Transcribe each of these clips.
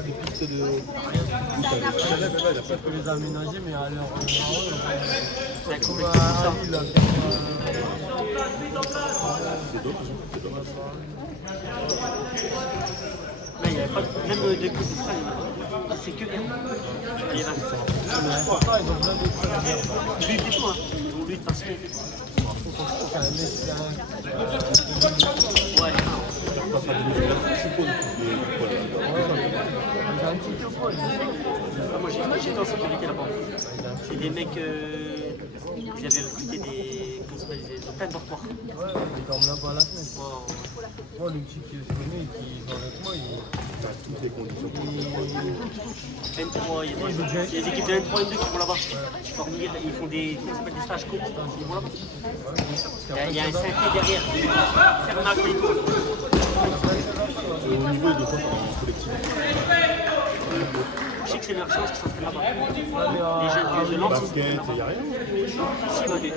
Des pistes de. Ça peut les aménager, mais à leur C'est comme complètement à ça. Lille, C'est dommage, hein, c'est dommage. Là, il n'y avait pas même de club de ça, il y en a pas. C'est que rien. Il y en a. ça, ils ont besoin de Lui, il fait tout, hein. Lui, de façon. Ouais. Pas ça de mesure, je suppose. J'ai un petit peu quoi. Ah, moi, j'étais en sécurité là-bas. C'est des mecs. Ils avaient recruté des. Comment ça s'appelle, des plein de dortoirs. Ouais, ils dorment là-bas à la fenêtre. Moi, le petit qui est sonné, qui joue avec moi, il a toutes les conditions pour N3, il y a des équipes de N3 et N2 qui vont là-bas. Ils font des, comment ça s'appelle, des stages courts. Ils vont là-bas. Il y a un 5 derrière. Fernac et tout. Au niveau de quoi en collectif? Je sais que c'est leur chance qui s'entraînent là-bas. Les jeunes de Lens. Basket, il n'y a rien. Si, moi, je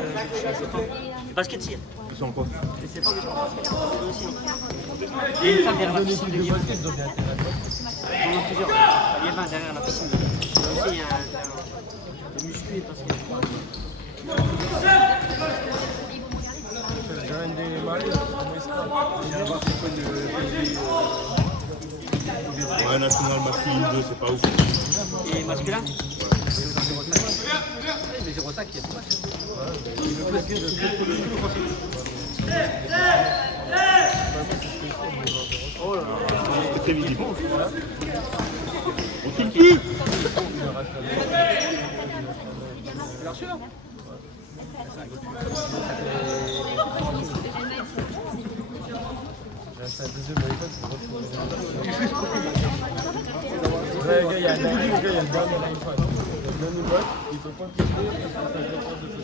sais pas. Le basket, si. Ils sont en quoi? Je sais pas, mais je pense que aussi. Il y a une salle derrière la piscine de Lièvre. Il y en a plusieurs. Il y a 20 derrière la piscine. Aussi, il y a un muscu et basket. Ouais, national masculin 2, c'est pas ouf. Et masculin? Mais 0,5, il y a tout. Oh là là. C'est très visible. On tue plus. C'est la deuxième école, c'est le gars, il y a le dernier iPhone. Le dernier boîte, il peut pas quitter, parce que ça dépend de ce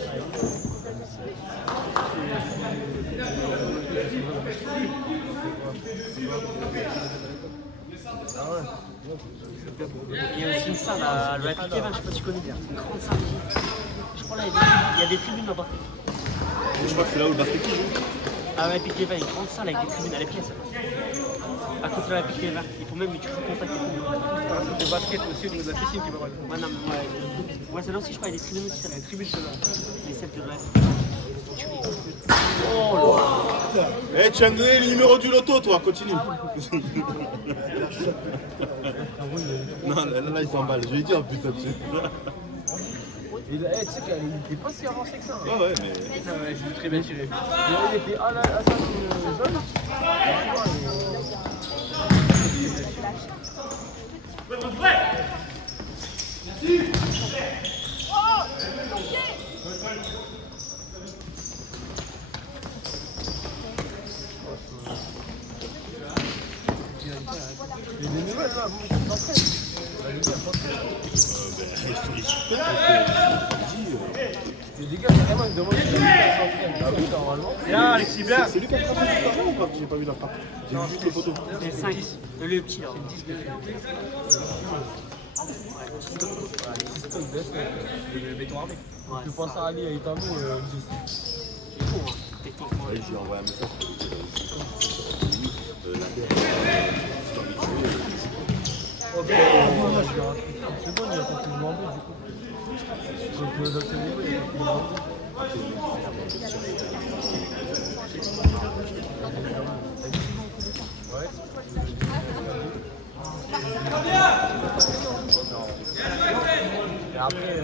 Il y a aussi une salle à l'Olympique Kevin, je sais pas si tu connais bien. Une grande salle. Je crois là, il y a des tribunes là-bas. Je crois que c'est là où le basket joue. À l'Olympique Kevin, une grande salle avec des tribunes à la pièce. À côté de l'Olympique Kevin. Il faut même utiliser le contact et tout. Le basket aussi au niveau de la piscine qui va mal. Ouais, non, mais ouais, c'est là aussi, je crois, il y a des tribunes aussi. Ça, des tribunes, ceux-là. Les celles de l'Olympique. Oh là. Eh, tu as donné le numéro du loto, toi, continue. Non, là, il s'emballe. Je vais dire, putain, tu sais. Tu sais qu'il n'était pas si avancé que ça. Hein. Ouais, mais. J'ai très bien tiré. Il était à sa zone. Il y a des nouvelles là, vous s'entraînez. Il y a des gars carrément qui demandent si la s'entraîne normalement. Bien, Alexis, bien. C'est lui qui a frappé ou pas? J'ai pas vu la frappe. J'ai vu juste les photos. C'est 5. Le petit là. Le béton armé. Ouais, Tu penses à Ali et Itamo, c'est fou, hein, techniquement. Ouais, je lui ai envoyé un message. C'est bon, il y a pas que je m'en vais du coup. Donc dans ce niveau, il y a pas que je m'en vais. Et après,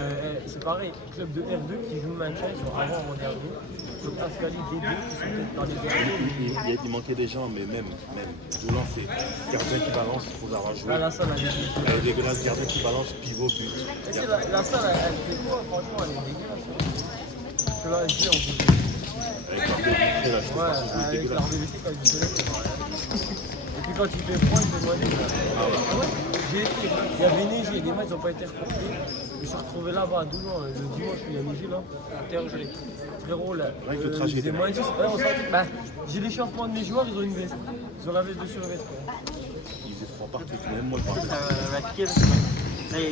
c'est pareil, club de R2 qui joue le maintien, ils sont vraiment en dernier. Donc Ascali, D2 qui sont peut-être dans les derniers. Il manquait des gens, mais même. Doulan, c'est gardien qui balance, il faut avoir joué. Là, la salle, Elle est dégueulasse, gardien qui balance, pivot, but. La salle, elle fait quoi? Franchement, elle est dégueulasse. Parce que là, je dis, on peut. Avec l'arbitre, là, je trouve que c'est Avec dégueulasse. l'arbitre, quand il fait c'est pas rien. Et puis quand il fait froid, il fait noyer. Il y avait neigé, les matchs n'ont pas été reportés. Je suis retrouvé là-bas à Doulan le dimanche où il y a neigé là. Terre gelée. Frérot là. Avec le trajet c'est moins 10. Ouais, on sentait. Bah, j'ai l'échauffement de mes joueurs, ils ont une veste. Ils ont la veste dessus le veste. Il faisait froid partout, même moi je partais. Ça va piquer là. Là, il y a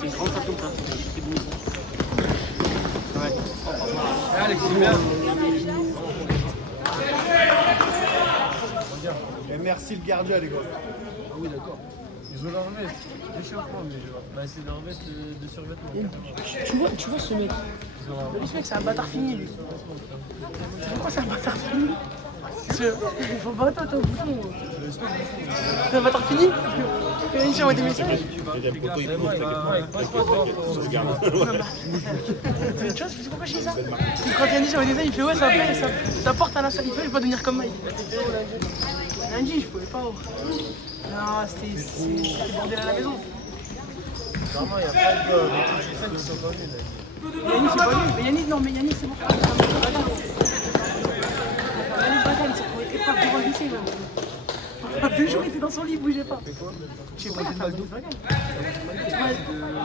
c'est une grande salle comme ça. C'est beau. Ouais. Alex, c'est bien. Et merci le gardien les gars. Oui, d'accord. Ils ont leur veste d'échauffement, mais genre. Bah, c'est leur veste de survêtement. Tu vois ce mec. Ils ont leur Ce mec, c'est un bâtard fini, lui. Pourquoi c'est un bâtard fini? Il faut pas toi, bouffon. C'est un bâtard fini? Il a envoyé des messages. Il y a des poteaux, il Mais pousse, moi, regarde. Mais tu vois, c'est pourquoi je dis ça? Parce que quand Yannis envoyé des messages, il fait ouais, ça plaît, ça porte à la salle. Il fait, je vais pas devenir comme Mike. Lundi, je pouvais pas. Non, c'était bordel à la maison. Vraiment, il n'y a pas de gars. Les trucs qui sont pas venus, là. Yannis, c'est pas lui. Mais Yannis, non, mais Yannis, c'est bon. Yannis Bagan, il s'est trouvé épreuve devant le lycée, même. 2 jours, il était dans son lit, il bougeait pas. Je sais pas, il a fait un Yannis Bagan.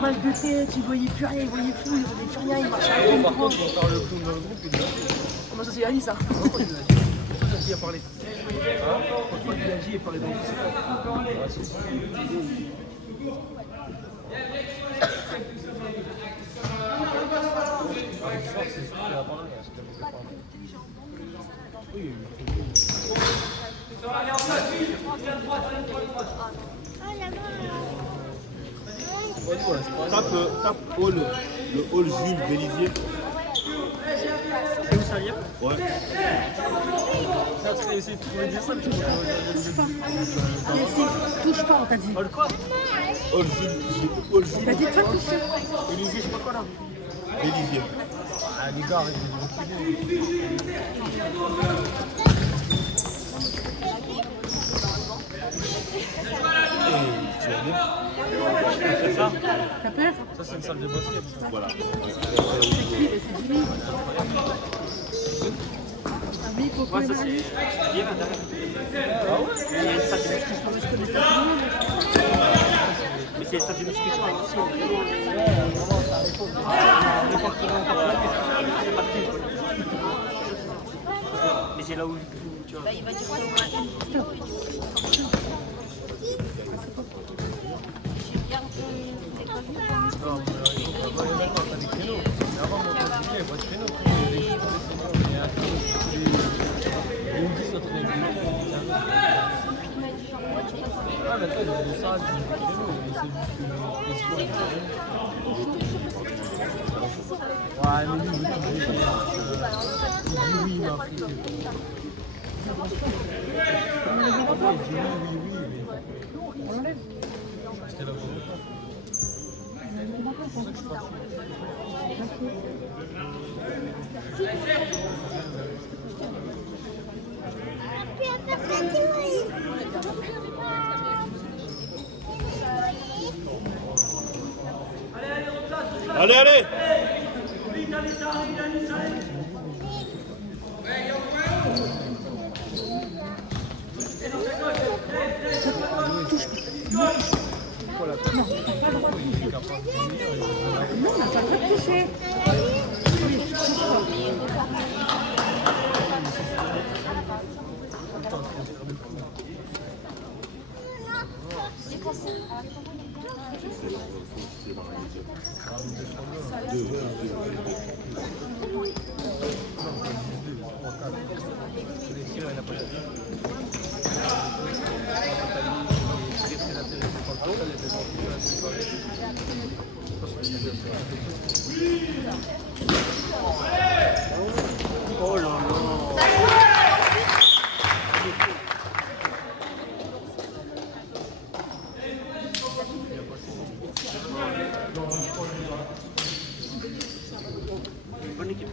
Mal de tête, il voyait plus rien, il voyait flou, il voyait plus rien, il marchait à Par la contre, on parle le clown dans le groupe, il dit. Comment ça, c'est Yannis, ça? Qui a parlé? Pourquoi il a dit et parlé dans le groupe? Ah, si. Tape hall, le hall Jules Bélizier. C'est où ça vient? Ouais. Ça, tu vas essayer de trouver des salles, tu vois. Touche pas, on t'a dit. Hall quoi? Hall Jules T'as dit toi, touche pas. Élysée, je sais pas quoi là. Bélizier. Ah, les gars, arrêtez de Tu vas bien? C'est ça? T'as peur? Ça, c'est une salle de basket. Voilà. C'est Jimmy. Ami, Coco, Ouais, ça Emmanuel. c'est bien là. Il y a une salle de musculation. Mais c'est une salle de musculation à l'ancienne. Mais c'est là où tu vois. Non, mais il faut pas les mettre, t'as des créneaux. Mais avant, moi, quand j'y vais, il n'y a pas de créneaux. Il y a des jours, il y a un créneau tous les 10 entre les week-ends. Ah, mais toi, il y a des salles, il y a des créneaux, mais c'est juste que ouais, mais lui, il veut tout dire. Il dit oui, il m'a pris. Il dit oui, On l'enlève. mais c'était là pour longtemps. C'est pour ça que je suis parti. Allez, allez! Non, on n'a pas le droit de toucher. Oh là là. Bonne équipe.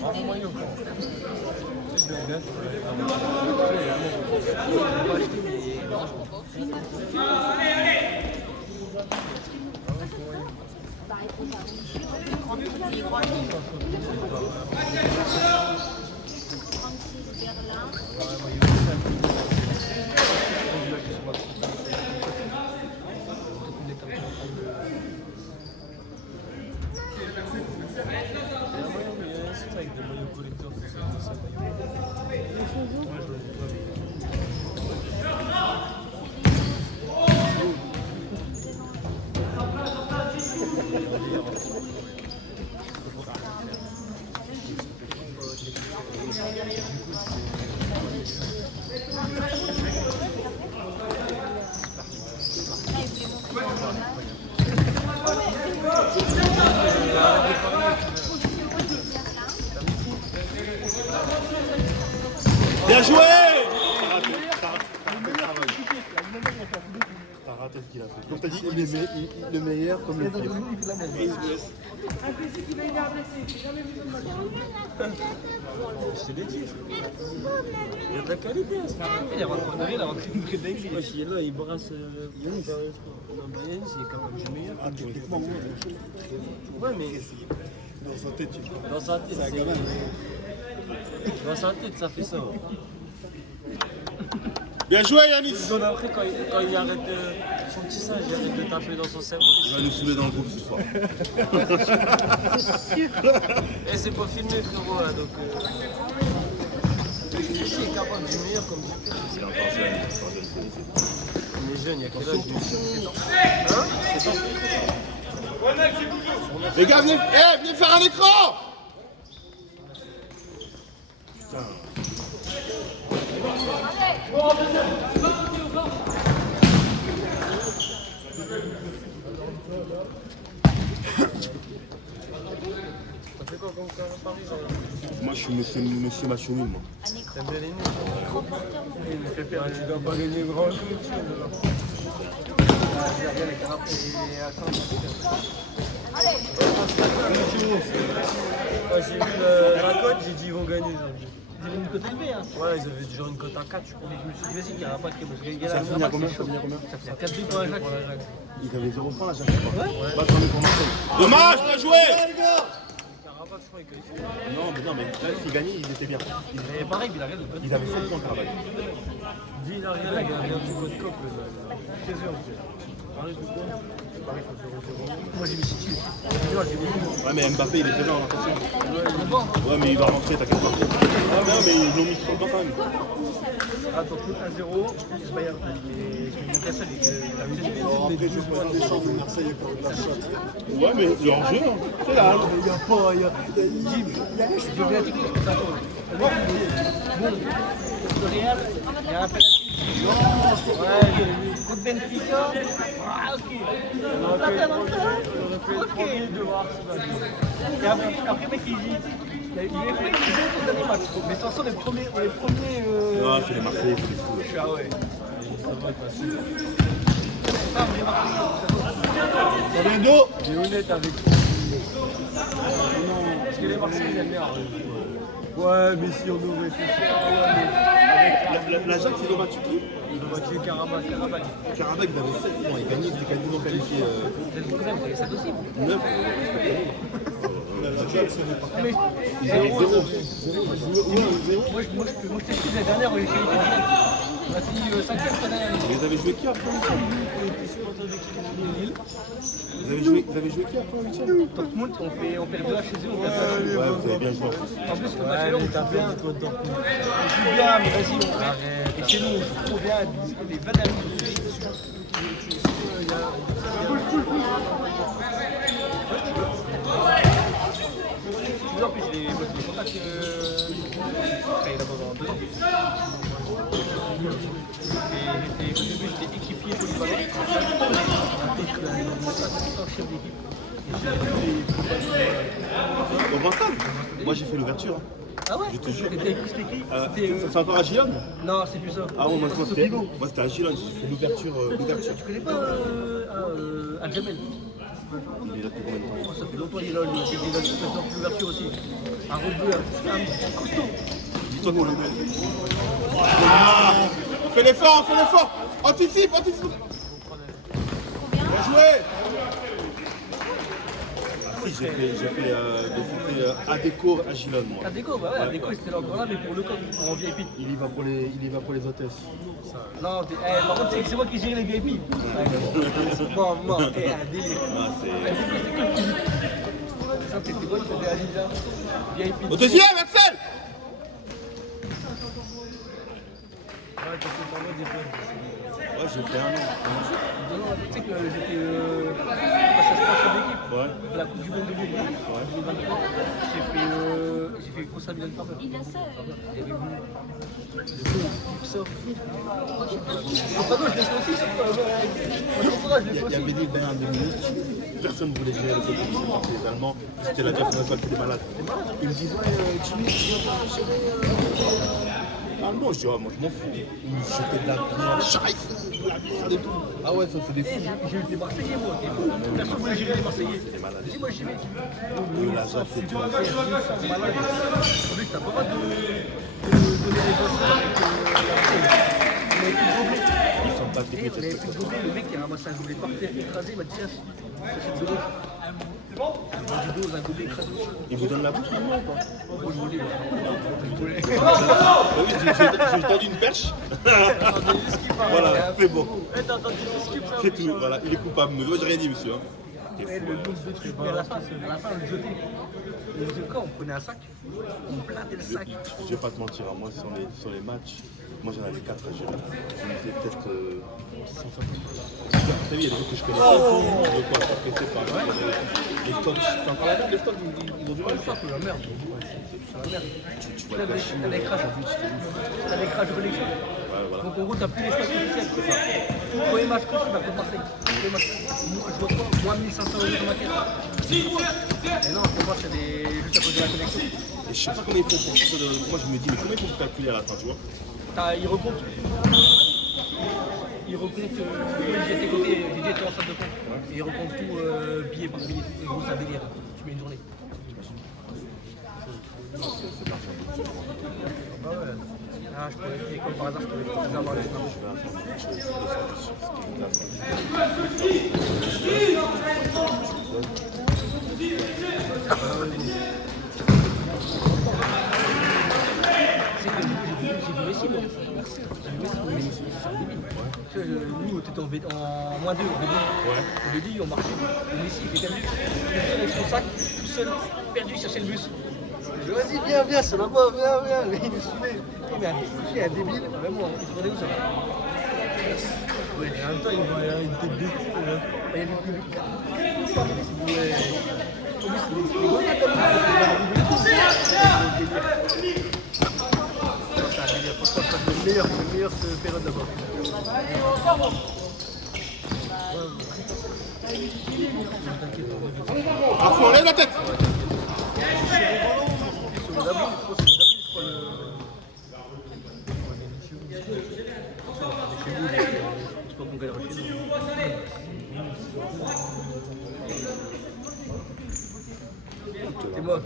Bravo maillot. C'est bien, bien. Avec des maillots collecteurs, c'est ça. Moi, je le vois. Bien joué! T'as raté ce qu'il a fait. Comme t'as dit, il est le meilleur comme le pire. Un PC qui va y avoir blessé, j'ai jamais vu de match. Je te l'ai dit. Il y a de la qualité à ce moment-là. Il a rencontré une vraie dinguerie. Moi, il est là, il brasse. Yanis, il est capable de jouer meilleur. Ah, techniquement, oui. Ouais, mais Dans sa tête, tu vois. dans sa tête, C'est un gamin. dans sa tête, ça fait ça. Bien joué, Yanis! Donc après, quand il arrête son petit singe, il arrête de taper dans son cerveau. Il va nous saouler dans le groupe ce soir. Et c'est pas filmé, frérot, là, donc. Il est capable du meilleur comme du pire. C'est encore jeune. On est jeune, il y a quel âge? Les gars, venez faire un écran! Putain. Ça fait quoi comme Paris, genre? Moi, je suis monsieur Machoumi, moi. T'aimes bien les nuls? Il me fait peur, tu dois pas gagner grand chose. J'ai vu la cote, j'ai dit ils vont gagner. Vous avez une cote élevée, hein. Ouais, ils avaient genre une cote à 4, je crois. Mais je me suis dit, vas-y, il y a un paquet. Parce que Ça va finir combien? Ça va finir combien? Ça fait 4 pour l'Ajax. Il avait 0 points, là, chaque fois. Ouais. Bah, j'en ai pour Marseille. Dommage, bien joué! Caravac, je crois, il qualifie. Non, mais là, s'il gagnait, il était bien. Et pareil, il arrête de Il avait 7 points, Caravac. Dis, il a rien, il a un petit code cop. Qu'est-ce que Paris, c'est quoi? Paris, faut 0-0. Moi, j'ai mis City. Ouais, mais Mbappé, il est présent, attention. Ouais, mais il va rentrer, t'inquiète pas. Ah, non, mais ils l'ont mis trop dedans quand même. Attends, 1-0, plus Bayern. Et Newcastle, il a mis des Après, je vais pas descendre de Marseille quand la chatte. Ouais, mais le hors-jeu, hein. C'est là. Il n'y a pas, il y a Jim, je deviens technique, c'est pas toi. Bon, le Real, il y a un penalty. Ouais, contre Benfica. Ah, ok. Ok. Et après, mec, il dit. Il a fait les autres derniers matchs. Mais sans ça, les premiers. Non, c'est les Marseillais, c'est les fous. Je suis ah ouais. Ça va être facile. Ah, mais Marseillais, Combien d'eau? Il est honnête avec lui. Parce que les Marseillais, ils aiment bien. Ouais, mais si on nous réfléchit. L'Ajax, ils ont battu qui? Ils ont battu Karabakh. Caravac, il avait 7 points. Il gagnait, il était quasiment qualifié. 9. l'Ajax, on est pas. mais Ils avaient 0. moi, je t'explique la dernière, on est qualifié direct. On a fini 5e, pas dernière. Ils avaient joué qui après? Vous avez joué qui après en 8e? Dortmund, on perd 2 chez eux, on perd 2 chez eux. Ouais, vous avez bien joué. En plus, le match est Ouais, long, mais t'as bien, toi, Dortmund. on joue bien, mais vas-y, on fait. Arrête. Et chez nous, on joue trop bien, les 20 derniers minutes. En plus, j'ai les contacts. Après, il a besoin de 2 ans. Et au début, j'étais équipier polyvalent. Chef d'équipe. Au Brentford? Moi, j'ai fait l'ouverture. hein. Ah ouais? Je te jure. C'était qui? C'était. C'est encore à Gillon? Non, c'est plus ça. Ah bon, moi C'est c'était Vigo. à Gillon, j'ai fait l'ouverture. Tu connais pas Adjamel. Il est là depuis combien de temps? Ça fait longtemps qu'il est là, lui. Il a fait l'ouverture aussi. Un rebeu, un petit costaud. Dis-toi qu'on le met. Ah, fais l'effort, fais l'effort. Anticipe, anticipe. Bien joué. Si, j'ai fait Adéco à Gilon, moi. Adéco, bah ouais, Adéco, c'était là encore là, mais pour le code, en VIP. Il y va pour les hôtesses. Non, par contre, c'est moi qui gère les VIP. Moi, t'es un délire. Ah, c'est... Adéco, c'était que le physique. Ça, t'étais quoi, tu faisais Aziza, VIP. Au deuxième, Axel. Ouais, t'as fait pas mal des fois. Ouais, j'ai fait un an. Non, tu sais que j'étais passé à sport d'équipe. Ouais. La Coupe du Monde de 2023. J'ai fait Consa Milan Farmer. Il y avait ça. Pas non, je l'ai fait aussi. Il y avait des bains de minutes. Personne ne voulait gérer le côté parce que les Allemands, c'était la dernière fois qu'ils étaient malades. Ils me disent, ouais, Jimmy, tu viens gérer. Allemand, je dis, moi je m'en fous. Ils me jetaient de la bière, de la merde et tout. Ah ouais, ça c'est des fous. J'ai eu des Marseillais, moi. Personne ne voulait gérer les Marseillais. Dis-moi, j'y vais. La Zaf, c'est dur. En plus, t'as pas mal de donner les autres. Ils sont pas techniques. Il avait plus de gobelet, le mec qui a ramassé un gobelet par terre écrasé, il m'a dit tiens, c'est de l'eau. Du dos, un gobelet écrasé. Ils vous donnent la bouche maintenant ou pas? Moi je voulais. Oui, j'ai tendu une perche. Voilà, c'est bon. T'as entendu le skip ça? C'est tout, voilà, il est coupable. Moi, j'ai rien dit, monsieur. Hein. Le nombre de trucs, mais à la fin, on le jetait. Et on faisait quoi? On prenait un sac, on plantait le sac. Je vais pas te mentir, moi sur les matchs, moi j'en avais 4 à gérer. J'en faisais peut-être 150. T'as vu, il y a des trucs que je connais pas. De quoi je sais pas. Les stocks, c'est encore la merde, les stocks, ils ont du mal. C'est la merde. C'est la merde. Tu vois la Chine, T'as des crashs de collection. voilà. Donc en gros, t'as plus les stocks officiels. Premier match que tu vas contre Marseille. Premier match. Je vois quoi? Moins 1500 € de ma caisse. Mais non, pour moi, c'est juste à cause de la connexion. Et je sais pas comment ils font pour ça. Moi je me dis, mais comment ils font pour calculer à la fin, tu vois? Ils recomptent. Ils recomptent. J'étais en salle de compte. Et ils recomptent tout billet par billet. Et gros, c'est un délire. Tu mets une journée. Ah ouais. Ah, je pourrais, comme par hasard, je pourrais avoir les c'est que j'ai vu Messi, moi. Nous, t'étais en moins 2 au début. Au début, on marchait. Et Messi, il fait perdu. Il est avec son sac, tout seul, perdu, il cherchait le bus. Je dis, vas-y, viens, c'est là-bas, viens. Il est saoulé. Il est un débile. Même moi, il se demandait où ça va. Ouais, et en même temps, il voit une tête de fou. Il y avait plus de c'est la meilleure période d'abord. À fond, lève la tête! C'est moi.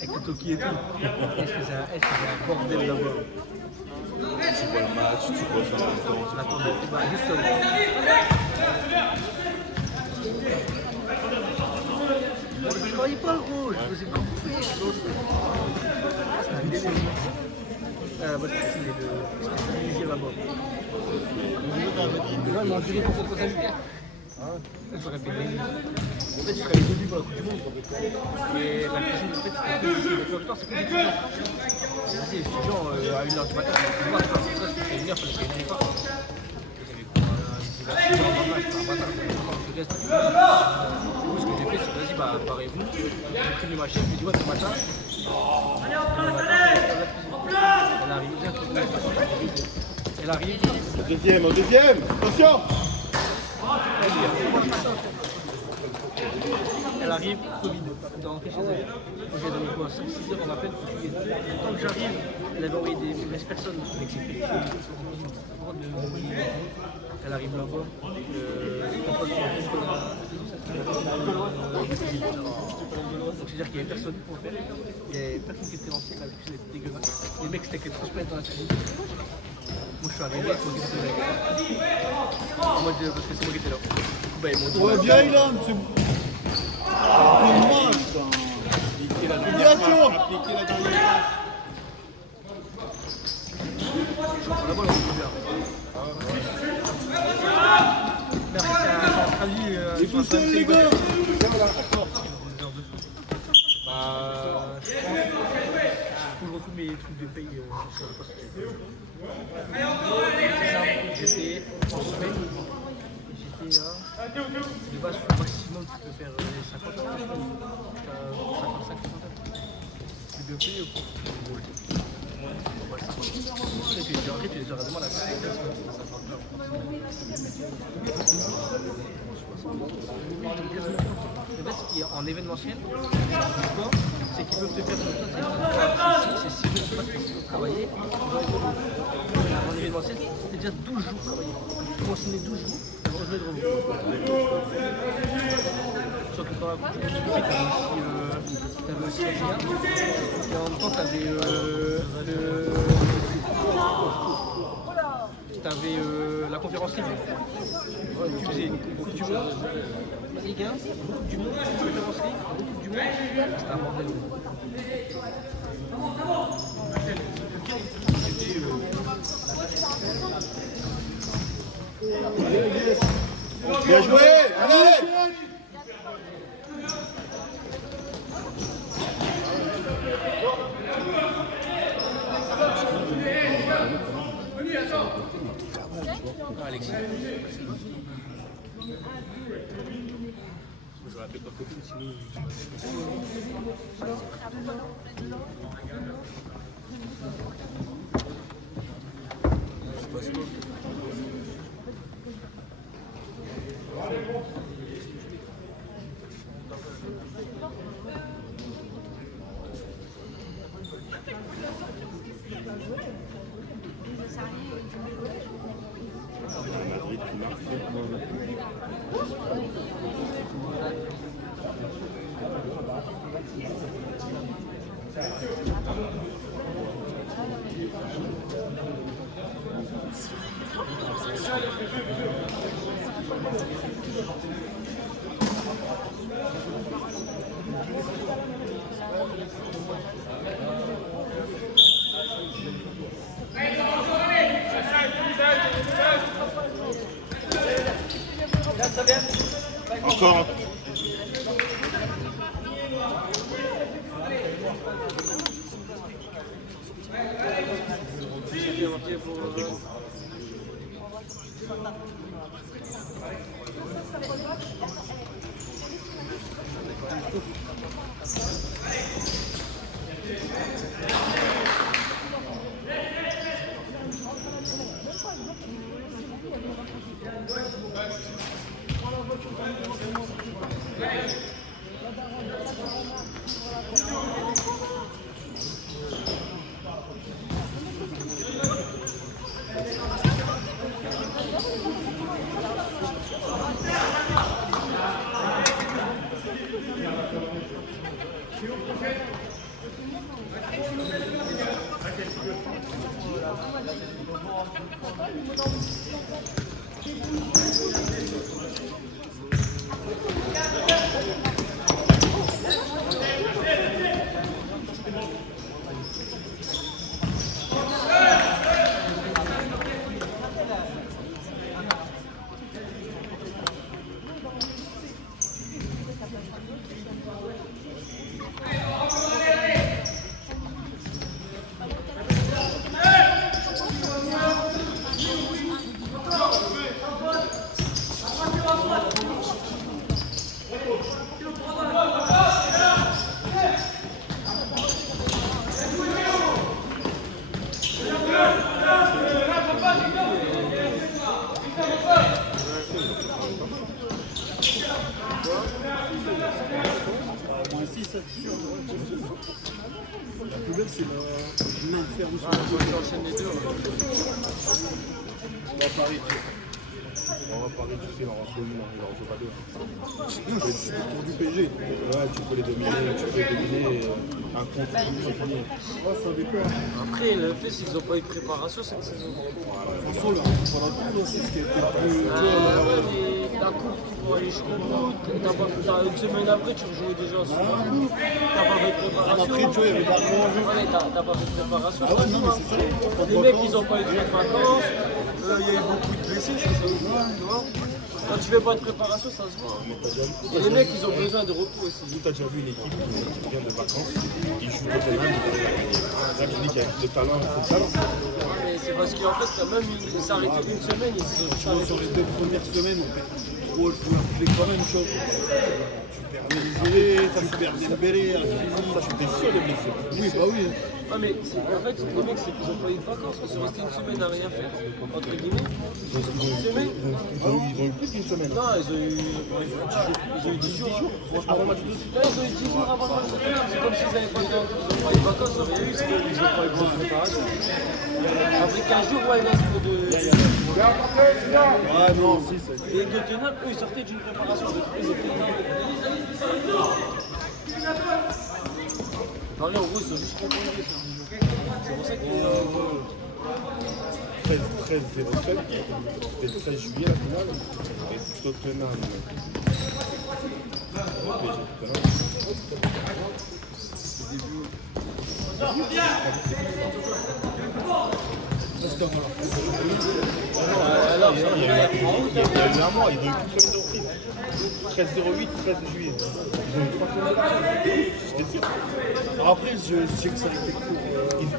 Avec le Toki et tout. Elle faisait un bordel là-bas. Tu vois le match, tu vois ça en même temps. Attendez, bah, juste je croyais pas, gros. Je faisais pas bouffer. C'est un délire. Moi, je suis là-bas. Ouais, ils m'ont viré pour cette totalité. J'aurais fait des... En fait, je ferais les débuts pour la Coupe du Monde. Et la cuisine, en fait, c'est que des étudiants. Les étudiants, à 1h du matin, ils vont pas, c'est 1h, il fallait qu'il y ait une époque. Ce que j'ai fait, c'est que vas-y, bah, parez-vous. J'ai pris ma chef, je lui ai dit, ouais, ce matin. Elle arrive. Au deuxième, attention! Elle arrive, Covid, elle doit rentrer chez elle. Moi j'ai donné quoi, 5-6 heures, on m'appelle. Quand j'arrive, elle avait envoyé des mauvaises personnes avec ses pétitions. Elle arrive là-bas. Donc c'est-à-dire qu'il n'y avait personne pour faire. Il n'y avait personne qui était lancé, la cuisine était dégueulasse. Les mecs c'était que 3 semaines dans la cuisine. Moi je suis arrivé, moi qui étais là. Moi parce que c'est moi qui étais là. Du coup, bah, ils m'ont dit. Ouais, viens Ilan, c'est dommage ça. Viens Théo. Appliquer la dernière. Là-bas, on est bien. Mais après, c'est un traduit. Et tout seul les gars. Bah, je pense que je retrouve mes trucs de paye sur le poste. J'étais en semaine, j'étais à. De base, le maximum, tu peux faire 50 heures. 55 heures. C'est bien payé ou quoi? Après, tu les auras demandé à en fait, ce qui est en événementiel, c'est qu'ils peuvent te faire c'est 6 jours, c'est pas que travailler. En événementiel, c'est déjà 12 jours travailler. Tu commences 12 jours, tu vas rejoindre de repos. Sauf que dans la coupe, tu avais aussi la GIA, et en même temps, tu avais la conférence libre. Tu faisais Coupe du Monde, Ligue 1, Coupe du Monde, conférence libre, Coupe du Monde, c'était un bordel. Bien joué. Allez. Alexis. Je vais appeler ta copine, sinon encore. La plus belle, c'est la main ferme sur J'enchaîne les deux. la Paris. On va parler, tu sais, Laurent Sauvy, il en reçoit pas deux. Non, je suis pour du PG. Ouais, tu peux les dominer un contre, c'est fini. Ouais, ça dépend. Après, le fait, c'est qu'ils n'ont pas eu de préparation cette saison. François, là, pendant tout, c'est ce qui était plus. Ouais, mais la coupe, pour aller jusqu'au bout, t'as une semaine après, tu rejoues déjà sur la coupe, t'as pas fait de préparation. Après, tu vois, il y avait pas grand jeu. Ouais, t'as pas fait de préparation. Ah ouais, non, mais c'est ça. Les mecs, ils ont pas eu de vacances, il y a eu beaucoup de blessés, ça se voit, tu vois. Quand tu fais pas de préparation, ça se voit. Et les mecs, ils ont besoin de repos aussi. Tu as déjà vu une équipe qui vient de vacances, qui joue Tottenham, ils vont gagner. Là, je dis qu'il y a le talent, il faut le talent. Mais c'est parce qu'en fait, quand même, ils s'arrêtaient une semaine, ils se Tu vois, sur les 2 premières semaines, on perd 3 joueurs clés quand même, chose. Tu perds Dembélé, tu perds Dembélé, Tu t'es sûr de blesser. oui, bah oui. Ah mais en fait, les mecs, c'est qu'ils ont pas eu de vacances, ils sont restés une semaine à rien faire, entre guillemets. Une semaine. Ils ont eu plus d'une semaine. Non, ils ont eu 10 jours. Avant le match de Là, ils ont eu 10 jours avant le match. C'est comme s'ils n'avaient pas eu de vacances, ils n'auraient eu, c'est qu'ils n'ont pas eu de préparation. Après 15 jours, ouais, il reste de... Ah non, si, c'est. Et Tottenham, eux, ils sortaient d'une préparation. Ils étaient... Paris, en gros, ils sont juste composés. C'est pour ça que... 13-07, c'était le 13 juillet la finale, et Tottenham. Il y a eu un mois, ils ont eu une semaine de reprise. 13-08, 13 juillet. Ils ont eu 3 semaines. J'étais sûr. Après, je sais que ça a été court.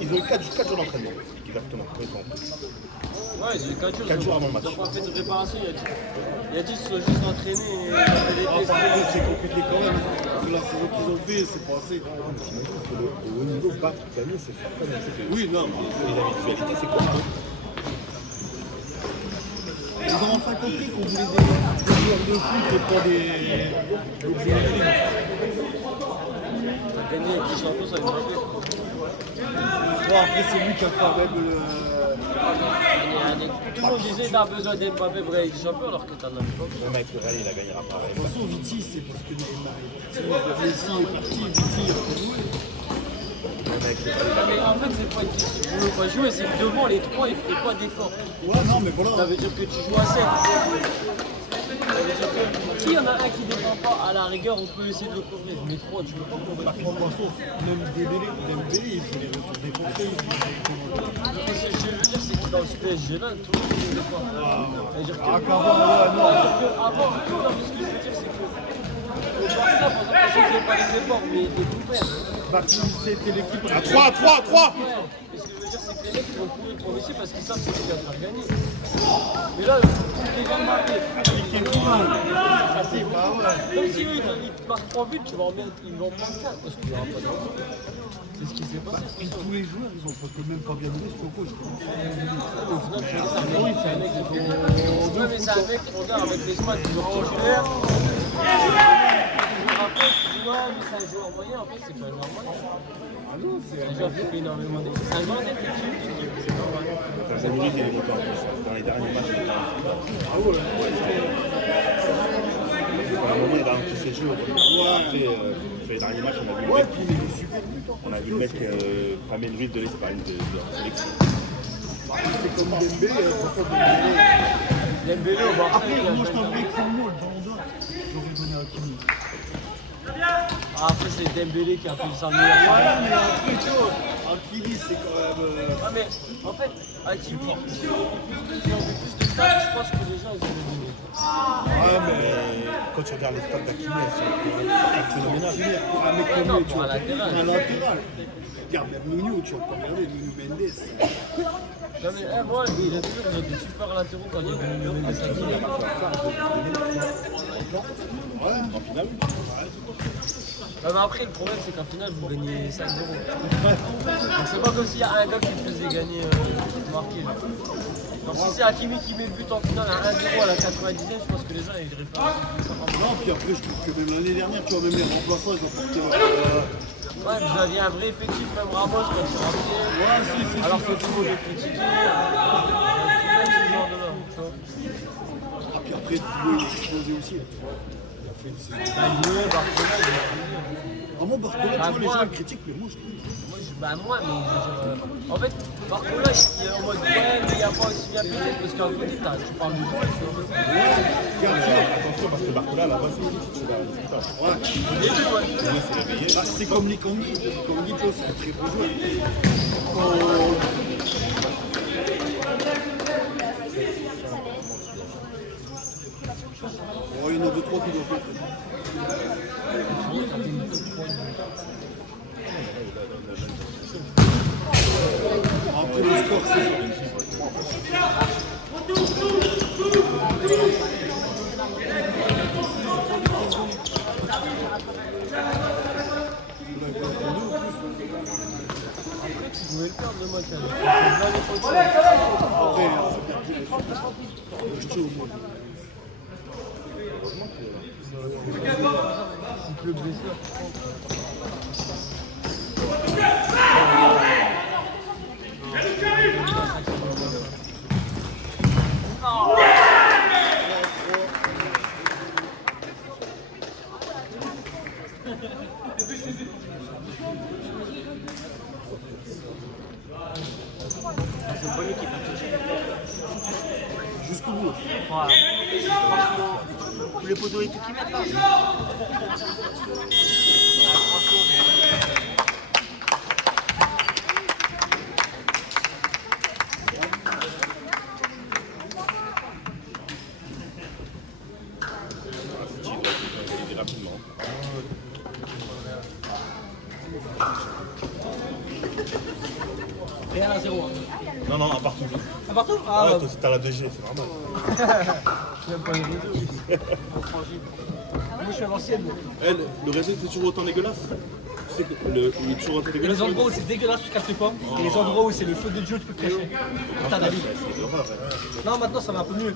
Ils ont eu 4 jours d'entraînement. Exactement. Ouais, ils ont eu 4 jours. 4 jours avant le match. Ils n'ont pas fait de préparation, il y a 10, ils sont juste entraînés et ils ont fait des tests. Après, c'est compliqué quand même. Parce que la saison qu'ils ont fait, c'est pas assez. Au haut niveau, battre, gagner, c'est fort. Oui, non, mais Et la visualité, c'est quoi? ils ont enfin compris qu'on voulait des joueurs de foot et pas des objets inutiles. Gagner avec des champions, ça va être rapide. Bon, après, c'est lui qui a quand même le. Tout le monde disait t'as besoin d'Mbappé pour gagner des champions alors que t'en as pas. Le mec, le Real, il la gagnera pas. De toute façon, Viti, c'est parce que Neymar est parti. Messi est parti, Viti, il a pas joué. Mais en fait, c'est pas une question de jouer ou pas jouer, c'est que devant les trois, ils feraient pas d'efforts. Ouais, non, mais Ça voilà. veut dire que tu joues à 7. Ça veut dire que s'il y en a un qui ne défend pas, à la rigueur, on peut essayer de le couvrir. Mais 3, tu peux pas couvrir. De toute façon, même Dembélé, il faut les retours défensifs. Mais ce que je veux dire, c'est que dans ce PSG-là, tout le monde fait des efforts. C'est-à-dire que. Ah, qu'avant, ouais, non. Avant, ce que je veux dire, c'est que. Le Barça, par exemple, je ne fais pas les efforts, mais des couverts. C'était l'équipe. À 3, 3, 3! Et ce que je veux dire, c'est que les mecs ils vont courir pour Messi parce qu'ils savent que c'est lui qui va gagner. Mais là, tout est bien marqué. Ça, c'est pas ouais. Même si eux, ils te marquent 3 buts, tu vas en mettre, ils vont prendre 4 parce qu'il n'y aura pas de but. C'est ce qui s'est passé. Et tous les joueurs, ils ont fait même pas bien joué sur coach. Au final, c'est un mec qui faut. Ouais, mais c'est un mec qui regarde avec les squats, ils ont titulaire. Après, tu dis ouais, mais c'est un joueur moyen. En fait, c'est pas un joueur moyen. C'est un joueur qui fait énormément d'efforts. C'est un joueur d'effectif. C'est normal. Zamiri, il est monté en plus. Dans les derniers matchs, il était en plus. Ah ouais. À un moment, il a un petit séjour. Après, sur les derniers matchs, on a vu le Ouais, mec, puis il est super butant. on a vu le mec Fabien Ruiz de l'Espagne, de la sélection. C'est comme Dembélé, de toute façon, Dembélé. Dembélé au Barça, Après, il a moi, je fait t'avouerais que pour moi, le ballon d'or, j'aurais donné à Kimi. Après, c'est Dembélé qui a fait sa meilleure Ouais, saison. mais après, tu vois, Hakimi, c'est quand même. Ah, mais en fait, Hakimi, si on avait plus de stats, je pense que les gens ils auraient donné. Ouais, mais. Quand tu regardes les stats d'Akimi, elles sont phénoménales. Pour un mec comme non, lui, tu pour un vois. latéral. Un latéral. Regarde, même Nuno, tu vas pas regarder, Nuno Mendes. Non, mais moi, il a toujours des super latéraux quand il y a des numéros. C'est ça qu'il a. Ouais, en finale. Non, mais après, le problème, c'est qu'en finale, vous gagnez 5-0. Donc, c'est pas comme s'il y a un gars qui te faisait gagner marqué. Donc, si c'est Hakimi qui met le but en finale à 1-0 à la 90e, je pense que les gens ils iraient pas. Non, puis après, je trouve que même l'année dernière, tu vois, même les remplaçants, ils ont porté leur. Ouais, vous aviez un vrai effectif, même Ramos quand il rentrait. Ouais, si. Alors que tout le monde est critiqué. Ce genre de là, tu vois. après, Thibaut, il est explosé aussi. Il a fait une saison. Vraiment, Barcola, tu vois, les gens ils critiquent, mais moi je trouve. Moi, mais en fait, Barcola, il est en mode ouais, mais il n'y a pas aussi bien peut-être parce qu'à côté, tu parles du goal, Attention parce que Barcola là-bas c'est titulaire. Ouais. Ouais, c'est réveillé. Bah, c'est comme les Kangui. Kangui, tu vois, c'est un très beau joueur. Oh, il y en a 2-3 qui doivent faire. Après le score, c'est ça. tu pouvais le perdre le match. Je tue au moins. Le blessé. C'est une bonne équipe. Jusqu'au bout. Voilà. Franchement, tous les poteaux et tout qui mettent là. Rapidement. Rien à 0. Non, non, à part tout. Ah, partout? Ah ouais, toi t'as la 2G, c'est normal. J'aime pas les réseaux. Moi, je suis à l'ancienne. moi. Le réseau était toujours autant dégueulasse. Tu sais que il est toujours autant Il y a dégueulasse. des endroits où c'est dégueulasse, tu captes pas. Et les endroits où c'est le feu de Dieu, tu peux te cacher. T'as d'avis. C'est l'horreur. Non, maintenant ça va un peu mieux.